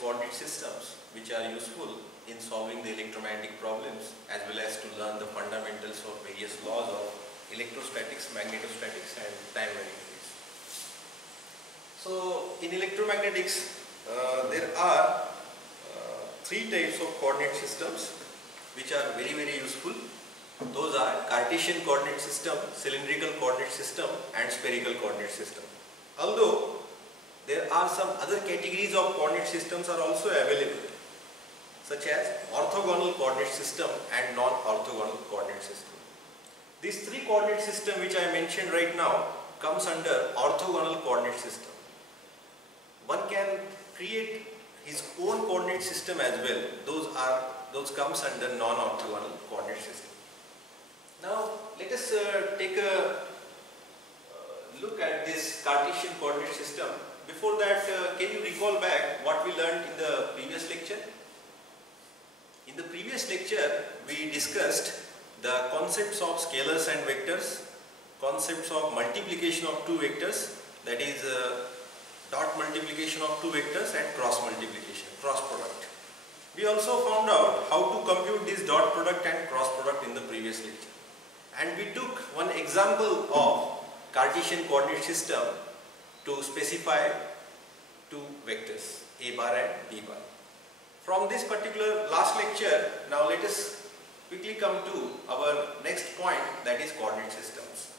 coordinate systems which are useful in solving the electromagnetic problems as well as to learn the fundamentals of various laws of electrostatics, magnetostatics and time varying phase. So in electromagnetics there are three types of coordinate systems which are very useful. Those are Cartesian coordinate system, cylindrical coordinate system and spherical coordinate system. Although there are some other categories of coordinate systems are also available, such as orthogonal coordinate system and non-orthogonal coordinate system. These three coordinate system which I mentioned right now comes under orthogonal coordinate system. One can create his own coordinate system as well. Those comes under non-orthogonal coordinate system. Now let us take a look at this Cartesian coordinate system. Before that, can you recall back what we learned in the previous lecture? In the previous lecture, we discussed the concepts of scalars and vectors, concepts of multiplication of two vectors, that is dot multiplication of two vectors and cross multiplication, cross product. We also found out how to compute this dot product and cross product in the previous lecture. And we took one example of Cartesian coordinate system to specify two vectors A bar and B bar. From this particular last lecture, now let us quickly come to our next point, that is coordinate systems.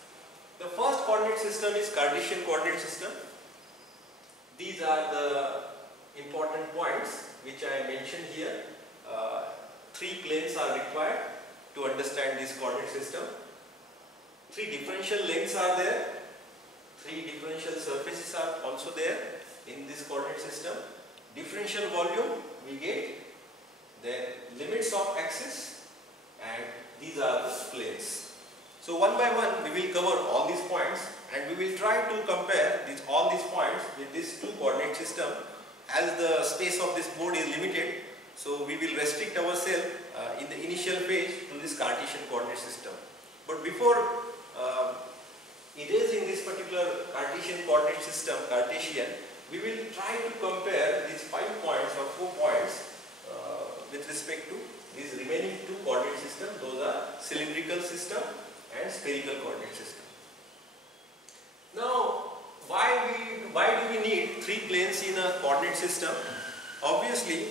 The first coordinate system is Cartesian coordinate system. These are the important points which I mentioned here. Three planes are required to understand this coordinate system. Three differential lengths are there. Three differential surfaces are also there in this coordinate system. Differential volume we get, then limits of axis, and these are the planes. So one by one we will cover all these points and we will try to compare all these points with this two coordinate system. As the space of this board is limited, so we will restrict ourselves in the initial phase to this Cartesian coordinate system. But before erasing this particular Cartesian coordinate system, Cartesian, we will try to compare these 5 points or 4 points with respect to these remaining two coordinate systems. Those are cylindrical system and spherical coordinate system. Now, why do we need three planes in a coordinate system? Obviously,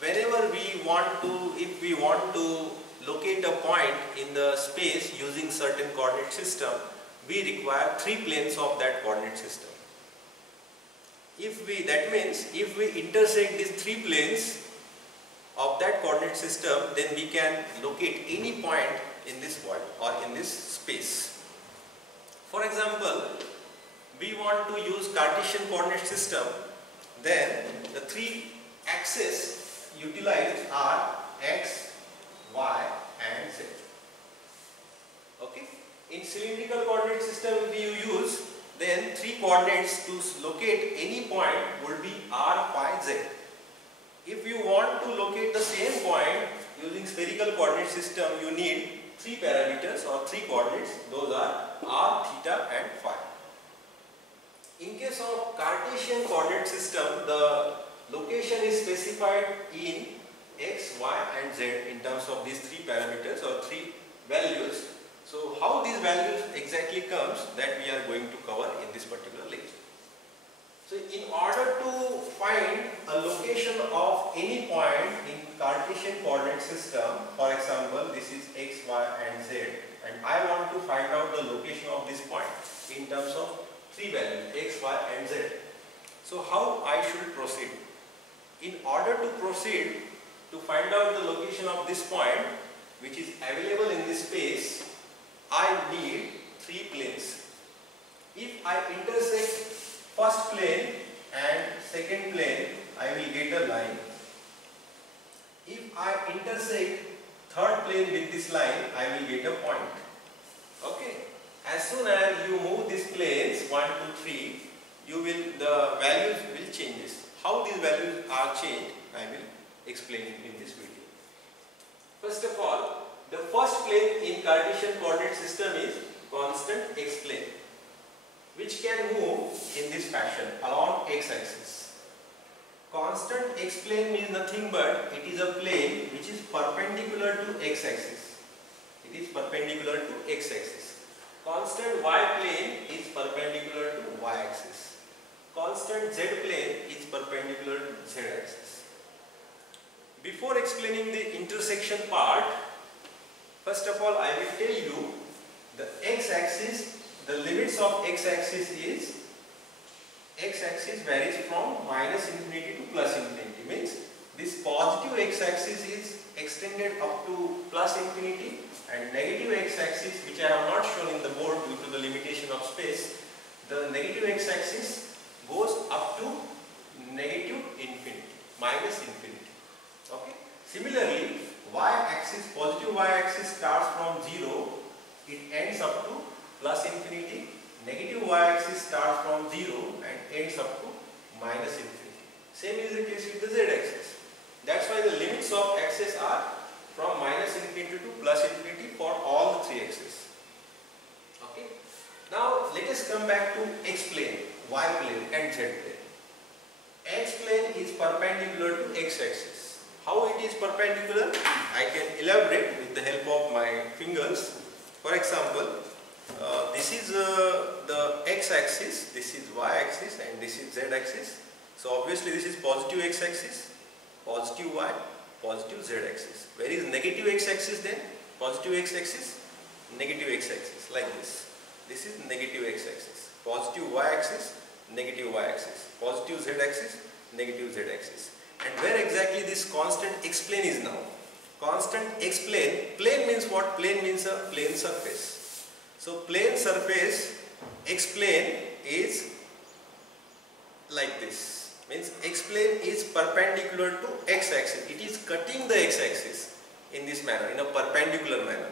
whenever if we want to locate a point in the space using certain coordinate system, we require three planes of that coordinate system. That means if we intersect these three planes of that coordinate system, then we can locate any point in this void or in this space. For example, we want to use Cartesian coordinate system, then the three axes utilized are x, y and z. Okay? In cylindrical coordinate system, if you use, then three coordinates to locate any point would be r, phi, z. If you want to locate the same point using spherical coordinate system, you need three parameters or three coordinates. Those are r, theta and phi. In case of Cartesian coordinate system, the location is specified in x, y and z in terms of these three parameters or three values. So how these values exactly comes, that we are going to cover in this particular lecture. So in order to find a location of any point in Cartesian coordinate system, for example this is x, y and z, and I want to find out the location of this point in terms of three values x, y and z. So how I should proceed? In order to proceed to find out the location of this point which is available in this space, I need three planes. If I intersect first plane and second plane, I will get a line. If I intersect third plane with this line, I will get a point. Okay. As soon as you move these planes 1, 2, 3, the values will change. How these values are changed, I will explain in this video. First of all, the first plane in Cartesian coordinate system is constant x plane, which can move in this fashion along x axis. constant x plane means nothing but it is a plane which is perpendicular to x axis. It is perpendicular to x axis. Constant y plane is perpendicular to y axis. Constant z plane is perpendicular to z axis. Before explaining the intersection part, first of all I will tell you the x axis, the limits of x axis is, x axis varies from minus infinity to plus infinity, means this positive x axis is extended up to plus infinity, and negative x axis, which I have not shown in the board due to the limitation of space, the negative x axis goes up to negative infinity, minus infinity. Okay. Similarly, y axis, positive y axis starts from 0, it ends up to plus infinity. Negative y axis starts from 0 and ends up to minus infinity. Same is the case with the z axis. That's why the limits of axis are from minus infinity to plus infinity for all the three axes. Okay. Now let us come back to x plane, y plane and z plane. X plane is perpendicular to x axis. How it is perpendicular? I can elaborate with the help of my fingers. For example, this is the x axis, this is y axis and this is z axis. So obviously this is positive x axis, positive y, positive z axis. Where is negative x axis then? Positive x axis, negative x axis, like this. This is negative x axis. Positive y axis, negative y axis. Positive z axis, negative z axis. And where exactly this constant x plane is now? Constant x plane, plane means what? Plane means a plane surface. So plane surface, x plane is like this, means x plane is perpendicular to x axis. It is cutting the x axis in this manner, in a perpendicular manner.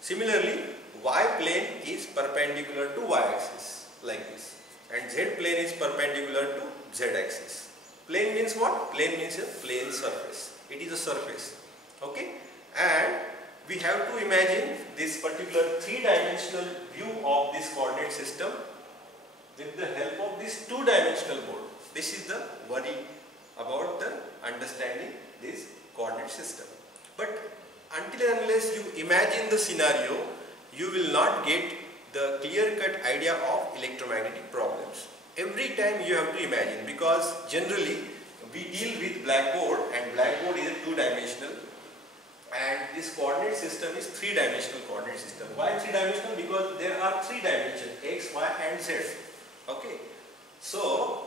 Similarly, y plane is perpendicular to y axis, like this, and z plane is perpendicular to z axis. Plane means what? Plane means a plane surface. It is a surface. Okay, and we have to imagine this particular three-dimensional view of this coordinate system with the help of this two-dimensional board. This is the worry about the understanding this coordinate system. But until and unless you imagine the scenario, you will not get the clear-cut idea of electromagnetic problems. Every time you have to imagine, because generally we deal with blackboard, and blackboard is a two-dimensional, and this coordinate system is three-dimensional coordinate system. Why three-dimensional? Because there are three dimensions, x, y and z. Okay. So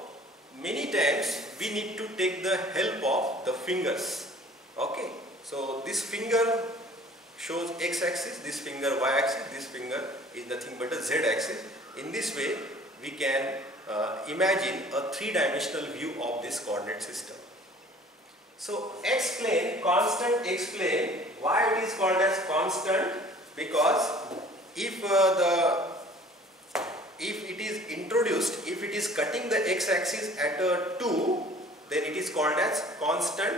many times we need to take the help of the fingers. Okay. So this finger shows x-axis, this finger y-axis, this finger is nothing but a z-axis. In this way we can imagine a three-dimensional view of this coordinate system. So x plane, constant x plane, why it is called as constant? Because if it is introduced, if it is cutting the x-axis at 2, then it is called as constant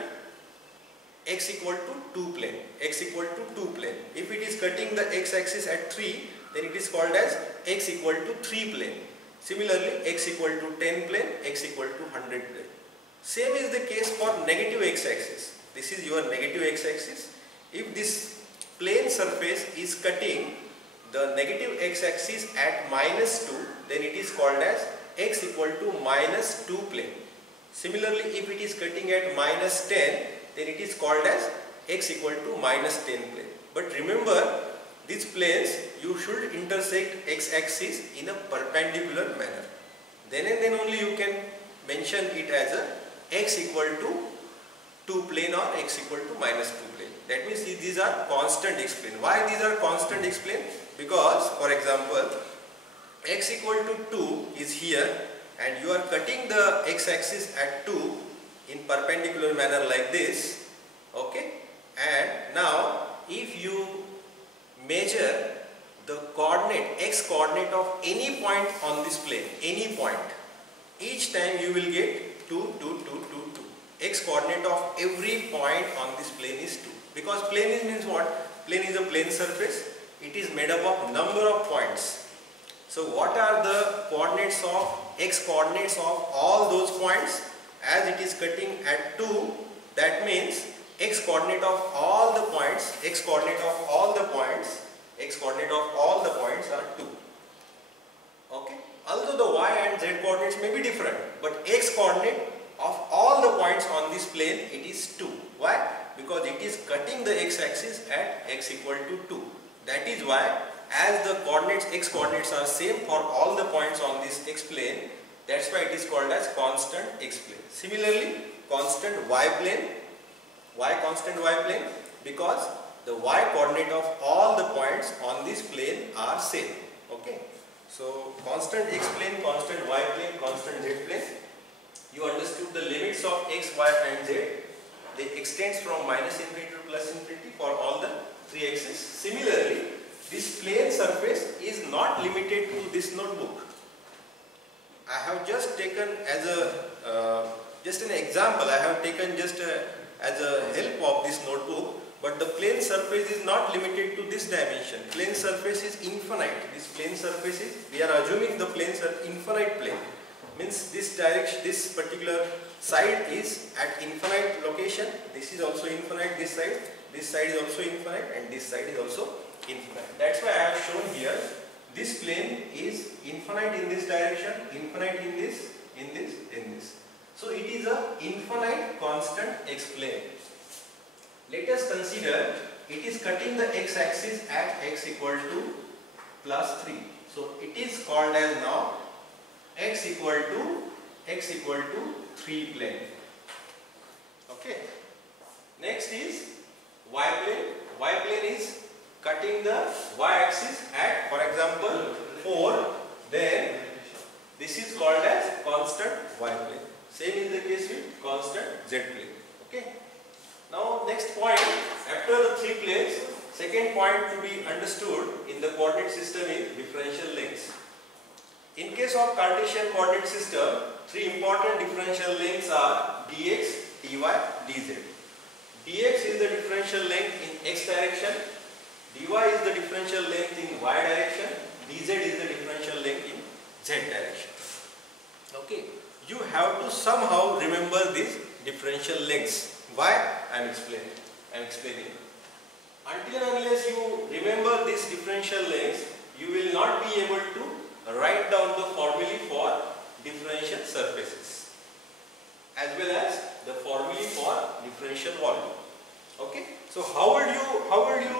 x equal to 2 plane, x equal to 2 plane. If it is cutting the x-axis at 3, then it is called as x equal to 3 plane. Similarly, x equal to 10 plane, x equal to 100 plane. Same is the case for negative x-axis. This is your negative x-axis. If this plane surface is cutting the negative x-axis at -2, then it is called as x equal to -2 plane. Similarly, if it is cutting at -10, then it is called as x equal to -10 plane. But remember, these planes you should intersect x-axis in a perpendicular manner. Then and then only you can mention it as a x equal to 2 plane or x equal to -2 plane. That means these are constant x plane. Why these are constant x plane? Because, for example, x equal to 2 is here and you are cutting the x-axis at 2 in perpendicular manner like this. Okay, and now if you measure the coordinate, x coordinate of any point on this plane, any point, each time you will get 2, 2, 2, 2, 2. X coordinate of every point on this plane is 2. Because plane means what? Plane is a plane surface. It is made up of number of points. So what are the coordinates of, x coordinates of all those points? as it is cutting at 2, that means x coordinate of all the points, x coordinate of all the points are 2. Okay. Although the y and z coordinates may be different, but x coordinate of all the points on this plane, it is 2. Why? Because it is cutting the x axis at x equal to 2. That is why, as the coordinates, x coordinates are same for all the points on this x plane, that's why it is called as constant x plane. Similarly, constant y plane. Why constant y plane? Because the y coordinate of all the points on this plane are same. Okay. So constant x plane, constant y plane, constant z plane. You understood the limits of x, y and z. They extend from minus infinity to plus infinity for all the 3 axes. Similarly, this plane surface is not limited to this notebook. I have just taken as a just an example. I have taken just as a help of this notebook. But the plane surface is not limited to this dimension. Plane surface is infinite. This plane surface is, we are assuming the plane surface infinite plane. Means this direction, this particular side is at infinite location. This is also infinite, this side is also infinite, and this side is also infinite. That's why I have shown here, this plane is infinite in this direction, infinite in this, in this. So it is a infinite constant x plane. Let us consider it is cutting the x axis at x equal to plus 3. So it is called as now x equal to 3 plane. Okay. Next is y plane. Y plane is cutting the y axis at, for example, 4. Then this is called as constant y plane. Same is the case with constant z plane. Okay. Now next point, after the 3 planes, second point to be understood in the coordinate system is differential lengths. In case of Cartesian coordinate system, 3 important differential lengths are dx, dy, dz. Dx is the differential length in x direction, dy is the differential length in y direction, dz is the differential length in z direction. Okay, you have to somehow remember these differential lengths. Why? I am explaining. Until and unless you remember these differential lengths, you will not be able to write down the formulae for differential surfaces as well as the formulae for differential volume. Okay? So how will you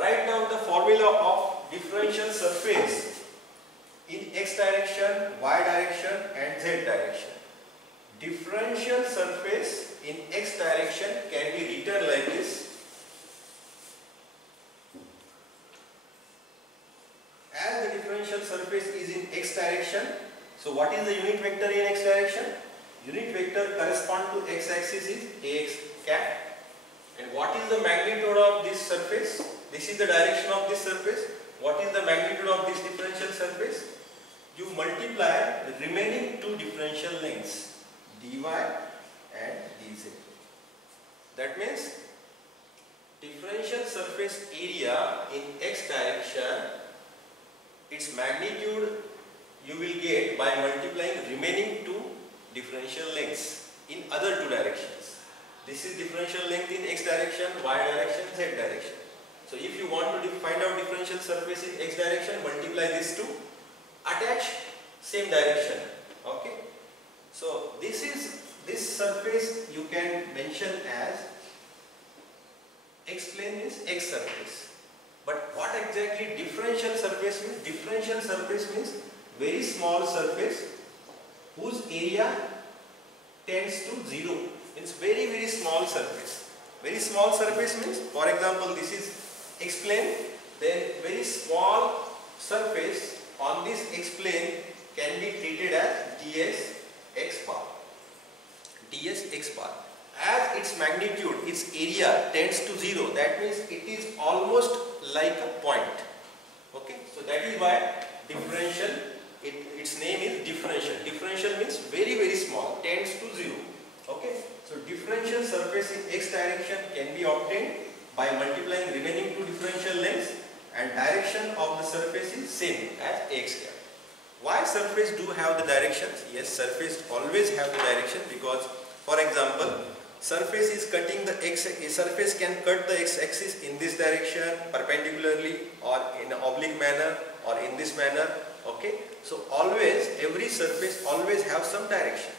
write down the formula of differential surface in x direction, y direction and z direction? Differential surface in x direction can be written like this. As the differential surface is in x direction, so what is the unit vector in x direction? Unit vector correspond to x axis is ax cap. And what is the magnitude of this surface? This is the direction of this surface. What is the magnitude of this differential surface? You multiply the remaining 2 differential lengths, dy and dz. That means differential surface area in x direction, its magnitude you will get by multiplying remaining 2 differential lengths in other 2 directions. This is differential length in x direction, y direction, z direction. So if you want to find out differential surface in x direction, multiply these 2, attach same direction. Okay. So this surface you can mention as x plane means x surface. But what exactly differential surface means? Differential surface means very small surface whose area tends to 0. It's very small surface. Very small surface means, for example, this is x plane, then very small surface on this x plane can be treated as ds x bar. ds x bar. As its magnitude, its area tends to 0, that means it is almost like a point. Okay, so that is why differential, its name is differential. Differential means very small, tends to 0. Okay, so differential surface in x direction can be obtained by multiplying remaining 2 differential lengths, and direction of the surface is same as ax cap. Why surface do have the directions? Yes, surface always have the direction because, for example, surface is cutting the surface can cut the x-axis in this direction perpendicularly or in an oblique manner or in this manner. Okay, so always every surface always have some direction.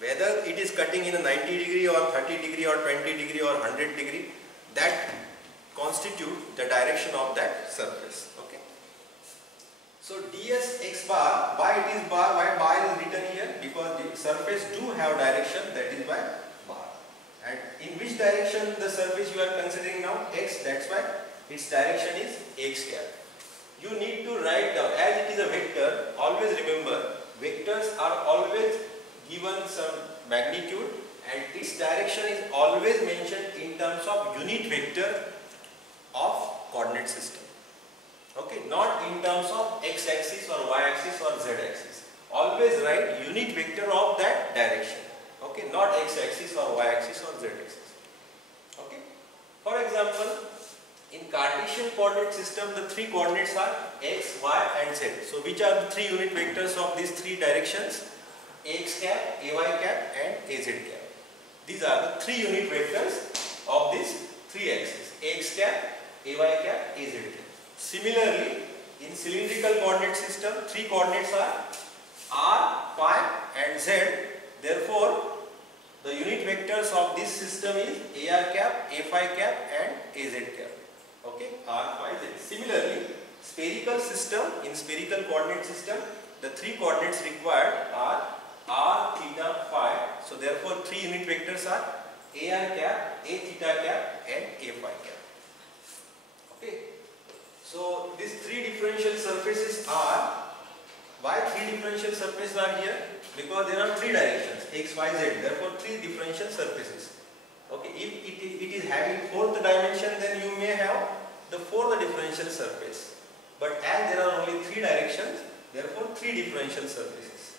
Whether it is cutting in a 90 degree or 30 degree or 20 degree or 100 degree, that constitute the direction of that surface. Okay. So ds x bar, why it is bar, why bar is written here? Because the surface do have direction, that is why bar. And in which direction the surface you are considering now? X, that's why its direction is x cap. You need to write down, as it is a vector, always remember, vectors are always given some magnitude and its direction is always mentioned in terms of unit vector of coordinate system. Okay, not in terms of x-axis or y-axis or z-axis. Always write unit vector of that direction. Okay, not x-axis or y-axis or z-axis. Okay. For example, in Cartesian coordinate system, the three coordinates are x, y and z. So which are the three unit vectors of these three directions? X cap, ay cap and az cap. These are the three unit vectors of these three axes: x cap, ay cap, az cap. Similarly, in cylindrical coordinate system, three coordinates are r, phi and z. Therefore, the unit vectors of this system is ar cap, a phi cap and az cap. Okay, r, phi, z. Similarly, spherical system, in spherical coordinate system, the three coordinates required are r, theta, phi. So therefore, three unit vectors are ar cap, a theta cap and a phi cap. Okay. So these three differential surfaces are, why three differential surfaces are here? Because there are three directions, x, y, z. Therefore, three differential surfaces. Okay. If it is having fourth dimension, then you may have the fourth differential surface. But as there are only three directions, therefore three differential surfaces: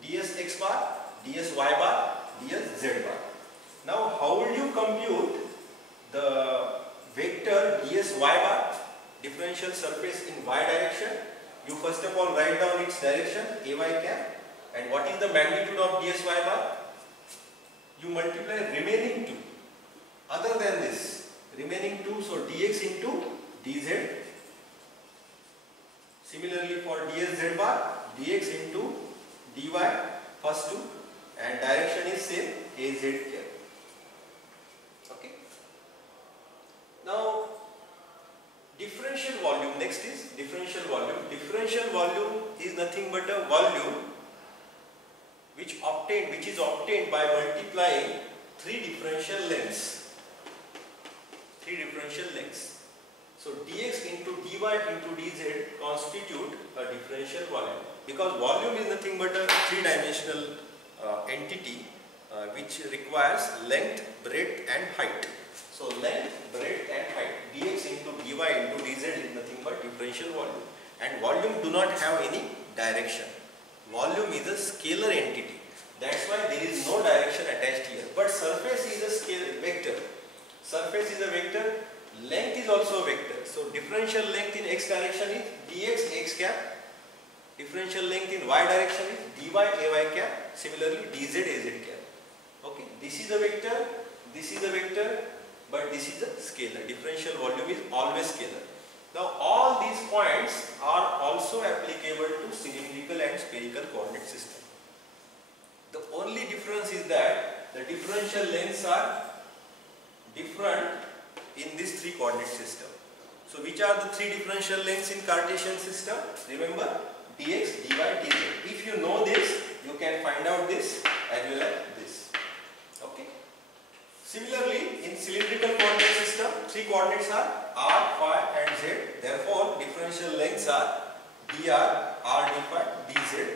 ds x bar, ds y bar, ds z bar. Now, how will you compute the vector ds y bar, differential surface in y direction? You first of all write down its direction, ay cap, and what is the magnitude of ds y bar? You multiply remaining two. Other than this, remaining two, so dx into dz. Similarly for ds z bar, dx into dy, first two, and direction is same, az cap. Okay. Now, differential volume, next is differential volume. Differential volume is nothing but a volume which is obtained by multiplying three differential lengths. Three differential lengths. So dx into dy into dz constitute a differential volume, because volume is nothing but a three-dimensional entity which requires length, breadth and height. So length, breadth and height, dx into dy into dz is nothing but differential volume. And volume do not have any direction. Volume is a scalar entity. That's why there is no direction attached here. But surface is a scalar vector. Surface is a vector. Length is also a vector. So differential length in x direction is dx x cap. Differential length in y direction is dy ay cap. Similarly dz az cap. Okay. This is a vector. This is a vector. But this is a scalar. Differential volume is always scalar. Now all these points are also applicable to cylindrical and spherical coordinate system. The only difference is that the differential lengths are different in this three coordinate system. So which are the three differential lengths in Cartesian system? Remember, dx, dy, dz. If you know this, you can find out this as well as this. Okay. Similarly, in cylindrical coordinate system, three coordinates are r, phi and z. Therefore, differential lengths are dr, r d phi, dz.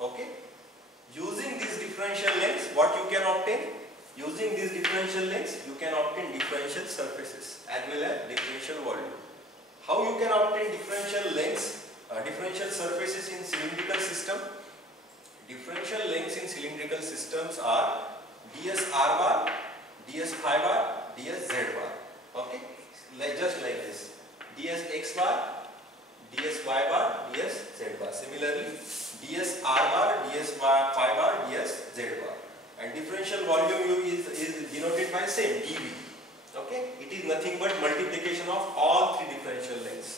Okay. Using these differential lengths, what you can obtain? Using these differential lengths, you can obtain differential surfaces as well as differential volume. How you can obtain differential lengths, differential surfaces in cylindrical system? Differential lengths in cylindrical systems are ds r bar, ds phi bar, ds z bar. Okay, just like this: ds x bar, ds y bar, ds z bar. Similarly, ds r bar, ds bar, phi bar, ds z bar. And differential volume u is denoted by same dV. Okay, it is nothing but multiplication of all three differential lengths.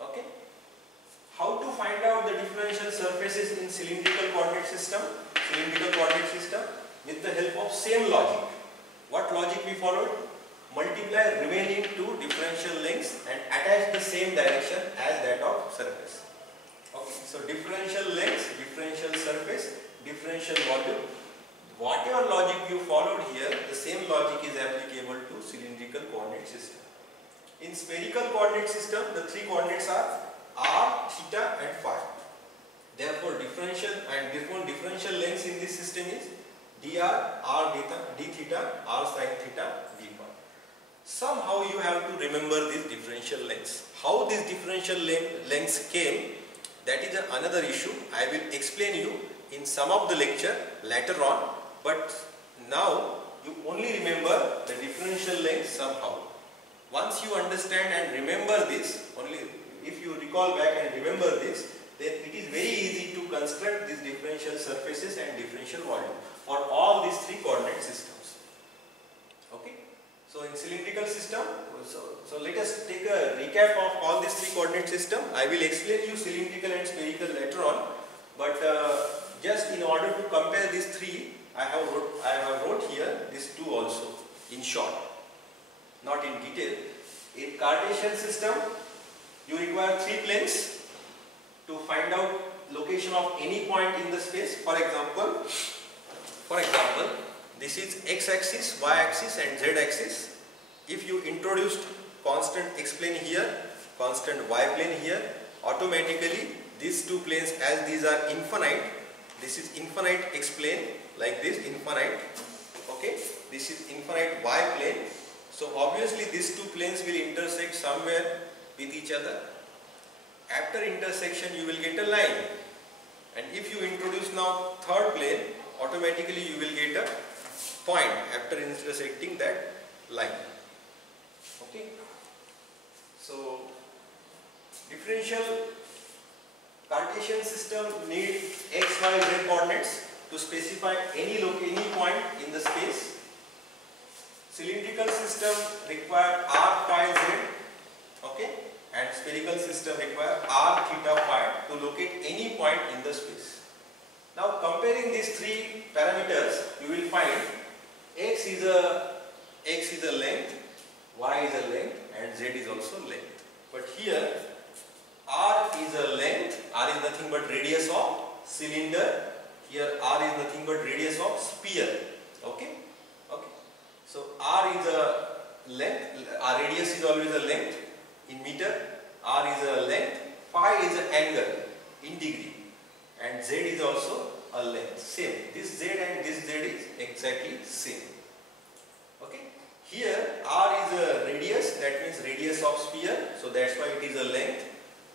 Okay, how to find out the differential surfaces in cylindrical coordinate system? Cylindrical coordinate system with the help of same logic. What logic we followed? Multiply remaining two differential lengths and attach the same direction as that of surface. Okay, so differential lengths, differential surface, differential volume. Whatever logic you followed here, the same logic is applicable to cylindrical coordinate system. In spherical coordinate system, the three coordinates are r, theta and phi. Therefore, differential lengths in this system is dr, r d theta, r sin theta, d phi. Somehow you have to remember these differential lengths. How these differential lengths came, that is another issue. I will explain you in some of the lecture later on, but now you only remember the differential lengths somehow. Once you understand and remember this, only if you recall back and remember this, then it is very easy to construct these differential surfaces and differential volume for all these three coordinate systems. Okay. So in cylindrical system, so let us take a recap of all these three coordinate system. I will explain you cylindrical and spherical later on, but just in order to compare these three, I have wrote here these two also in short, not in detail. In Cartesian system, you require three planes to find out location of any point in the space. For example, this is x-axis, y-axis and z-axis. If you introduced constant x-plane here, constant y-plane here, automatically these two planes, as these are infinite, this is infinite x-plane like this, infinite. Okay, this is infinite y-plane. So obviously these two planes will intersect somewhere with each other. After intersection you will get a line, and if you introduce now third plane, automatically you will get a point after intersecting that line. Okay. So differential Cartesian system need x, y, z coordinates to specify any point in the space. Cylindrical system require r, phi, z. Okay. And spherical system require r, theta, phi to locate any point in the space. Now comparing these three parameters, you will find x is a length, y is a length and z is also length. But here r is a length, r is nothing but radius of cylinder. Here r is nothing but radius of sphere. Okay. Okay. So r is a length, our radius is always a length in meter, r is a length, phi is an angle in degree, and z is also a length, same. This z and this z is exactly same. Okay. Here r is a radius, that means radius of sphere, so that's why it is a length.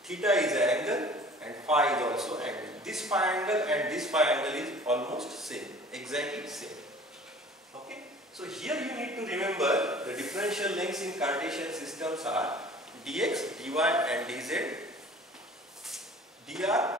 Theta is an angle and phi is also angle. This phi angle and this phi angle is almost same, exactly same. Okay. So here you need to remember the differential lengths in Cartesian systems are dx, dy and dz, dr